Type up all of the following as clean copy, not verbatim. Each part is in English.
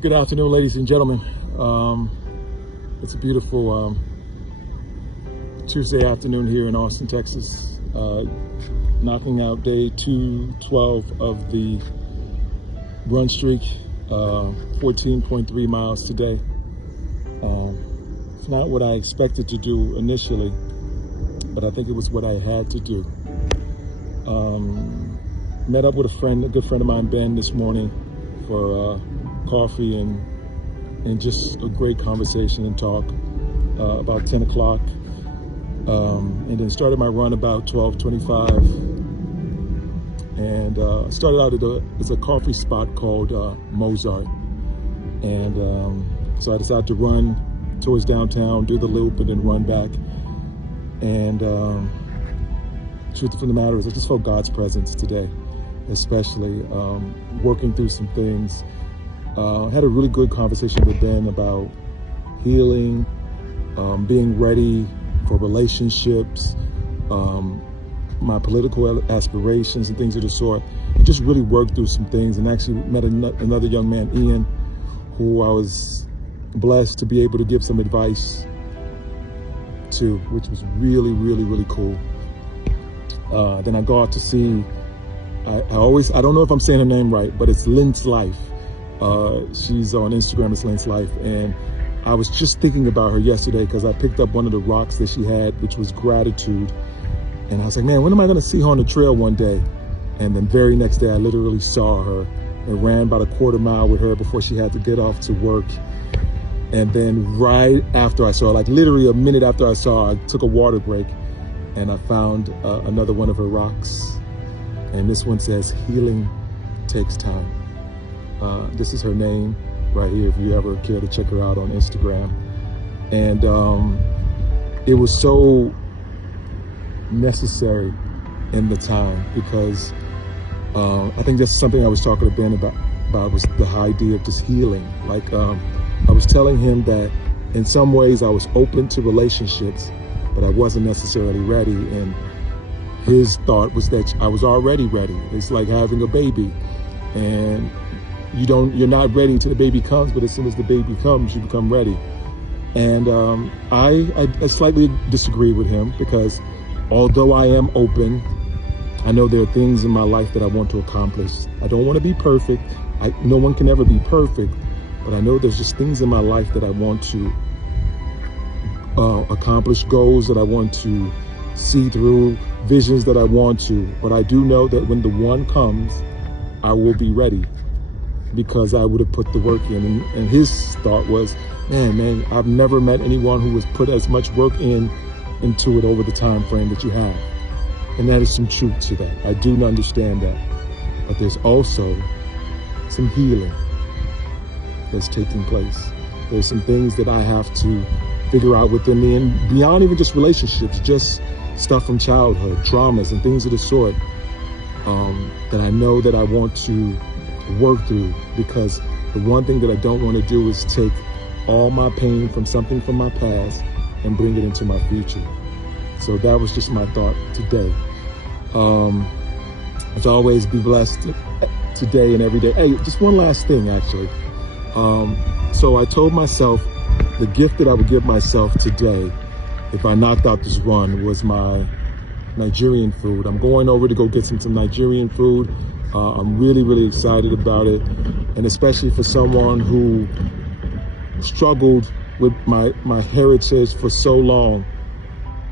Good afternoon, ladies and gentlemen. It's a beautiful Tuesday afternoon here in Austin, Texas. Knocking out day 212 of the run streak, 14.3 miles today. It's not what I expected to do initially, but I think it was what I had to do. Met up with a good friend of mine, Ben, this morning for coffee and just a great conversation and talk about 10 o'clock. And then started my run about 12:25. And started out at a coffee spot called Mozart. And so I decided to run towards downtown, do the loop, and then run back. And truth of the matter is, I just felt God's presence today, especially working through some things. Had a really good conversation with Ben about healing, being ready for relationships, my political aspirations and things of the sort. And just really worked through some things, and actually met another young man, Ian, who I was blessed to be able to give some advice to, which was really, really, really cool. Then I go out to see, I don't know if I'm saying her name right, but it's Lynn's Life. She's on Instagram as Lynn's Life, and I was just thinking about her yesterday because I picked up one of the rocks that she had, which was gratitude. And I was like, man, when am I going to see her on the trail one day? And then very next day, I literally saw her and ran about a quarter mile with her before she had to get off to work. And then right after I saw her, like literally a minute after I saw her, I took a water break and I found another one of her rocks. And this one says, healing takes time. This is her name right here, if you ever care to check her out on Instagram. And it was so necessary in the time, because I think that's something I was talking to Ben about was the idea of just healing. Like I was telling him that in some ways I was open to relationships, but I wasn't necessarily ready. And his thought was that I was already ready. It's like having a baby, and you're not ready until the baby comes, but as soon as the baby comes, you become ready. And I slightly disagree with him, because although I am open, I know there are things in my life that I want to accomplish. I don't want to be perfect. No one can ever be perfect, but I know there's just things in my life that I want to accomplish, goals that I want to see through, visions that I want to. But I do know that when the one comes, I will be ready, because I would have put the work in. And his thought was, man, I've never met anyone who has put as much work into it over the time frame that you have. And that is some truth to that. I do understand that. But there's also some healing that's taking place. There's some things that I have to figure out within me, and beyond even just relationships, just stuff from childhood, traumas and things of the sort, that I know that I want to work through. Because the one thing that I don't want to do is take all my pain from something from my past and bring it into my future. So that was just my thought today. As always, be blessed today and every day. Hey, just one last thing, actually. So I told myself the gift that I would give myself today, if I knocked out this run, was my Nigerian food. I'm going over to go get some Nigerian food. I'm really, really excited about it. And especially for someone who struggled with my heritage for so long,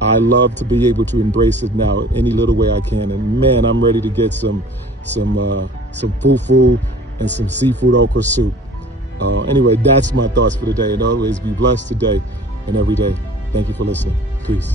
I love to be able to embrace it now any little way I can. And man, I'm ready to get some fufu and some seafood okra soup. Anyway, that's my thoughts for today. And always be blessed today and every day. Thank you for listening. Peace.